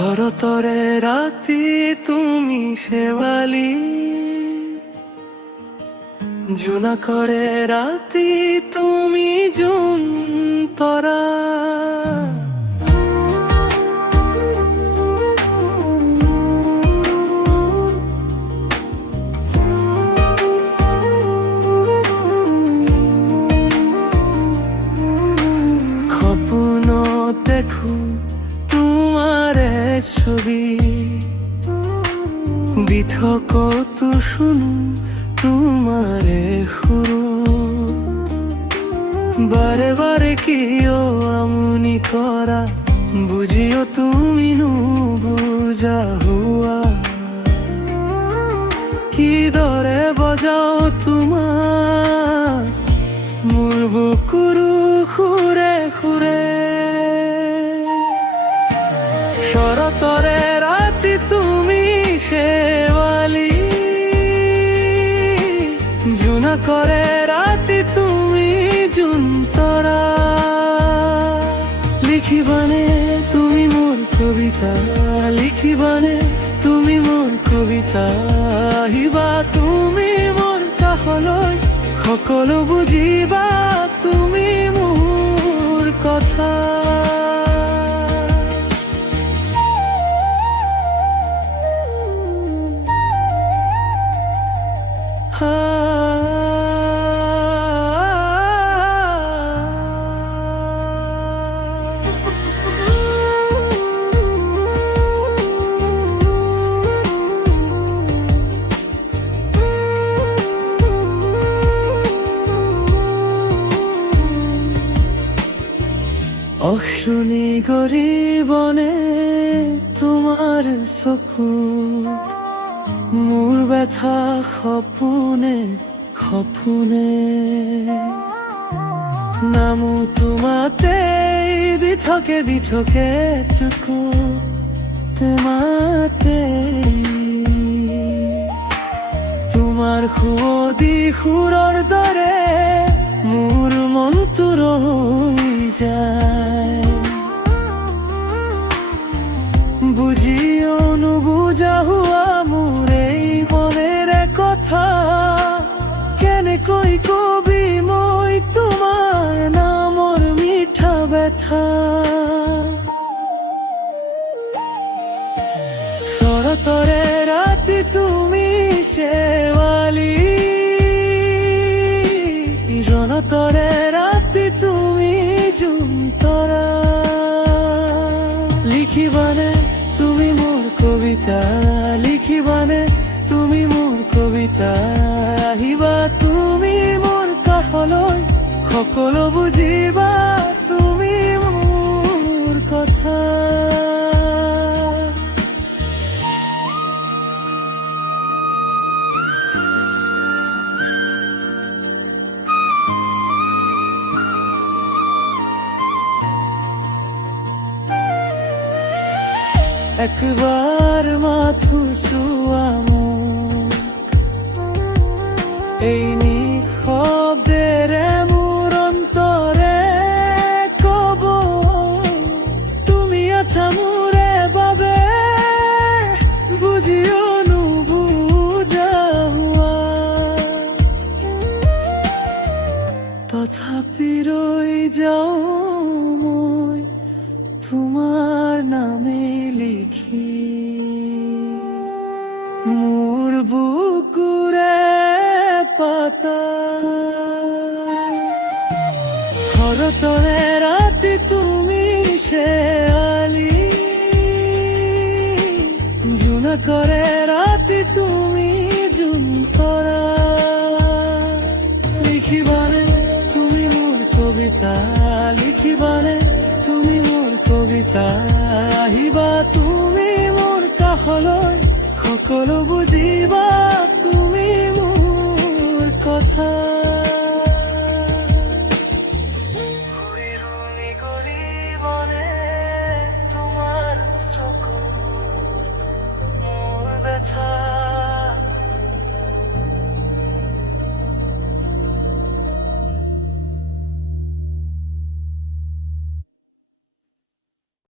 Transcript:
শরতরে রাতি তুমি শেৱালি, জোনাকৰে ৰাতি তুমি জোন তৰা। সপোনত দেখো তোমাৰে ছবি, দিঠকতো শুনো তোমাৰে সুৰো। বাৰে বাৰে কিয় আমনি কৰা, বুজিও তুমি নুবুজা হোৱা। কিদৰে বজাও তোমাৰ মোৰ বুকুৰো সুৰে সুৰে। শরতরে রাতি তুমি শেৱালি, জোনাকৰে ৰাতি তুমি জোন তৰা। লিখিবানে তুমি মোৰ কবিতা, লিখিবানে তুমি মোৰ কবিতা। আহিবা তুমি মোৰ কাষলৈ, সকলো বুজিবা তুমি মোৰ কথা। অশ্ৰুনি গৰিবনে তোমাৰ চকুত, মোৰ ব্যথা সপোনে সপোনে। নামো তোমাতে দি থাকে টুকু তোমাতে। তোমাৰ সুৱদি সুৰৰ দৰে মোৰ মনটো ৰৈ যায়। বুজিও নুবুজা হোৱা মোৰ এই মনেৰে কথা, কেনেকৈ কবি মই তোমাৰ নামৰ মিঠা ব্যথা। শৰতৰে ৰাতি তুমি শেৱালি, জোনাকৰে ৰাতি তুমি জোন তৰা। লিখিবানে তুমি মোৰ কবিতা, লিখিবানে তুমি মোৰ কবিতা। আহিবা তুমি মোৰ কাষলৈ, সকলো বুজিবা তুমি মোৰ কথা। একবার মাথো চোৱা মোক, এই নিঃশব্দেৰে মোৰ অন্তৰে কব তুমি আছা মোৰে বাবে, বুজিও নুবুজা হোৱা। তথাপি ৰৈ যাওঁ মই তোমাৰ নামে লিখি, মোৰ বুকুৰে পাতা। শৰতৰে ৰাতি তুমি শেৱালি, জোনাকৰে ৰাতি তুমি জোন তৰা। লিখিবানে তুমি মোৰ কবিতা, লিখিবানে তুমি মোৰ কবিতা। আহিবা তুমি মোৰ কাষলৈ, সকলো বুজিবা তুমি মোৰ কথা।